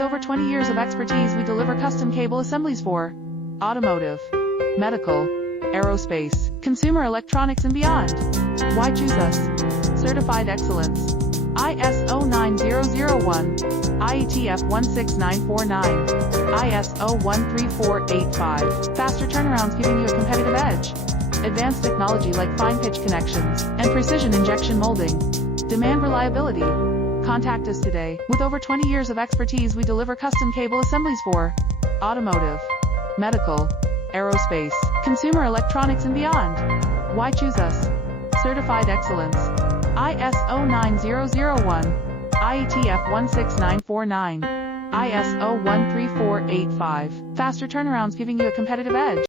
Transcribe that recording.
With over 20 years of expertise, we deliver custom cable assemblies for automotive, medical, aerospace, consumer electronics, and beyond. Why choose us? Certified excellence. ISO 9001, IATF 16949, ISO 13485. Faster turnarounds giving you a competitive edge. Advanced technology like fine pitch connections and precision injection molding. Demand reliability. Contact us today. With over 20 years of expertise, we deliver custom cable assemblies for automotive, medical, aerospace, consumer electronics, and beyond. Why choose us? Certified excellence. ISO 9001, IATF 16949, ISO 13485. Faster turnarounds giving you a competitive edge.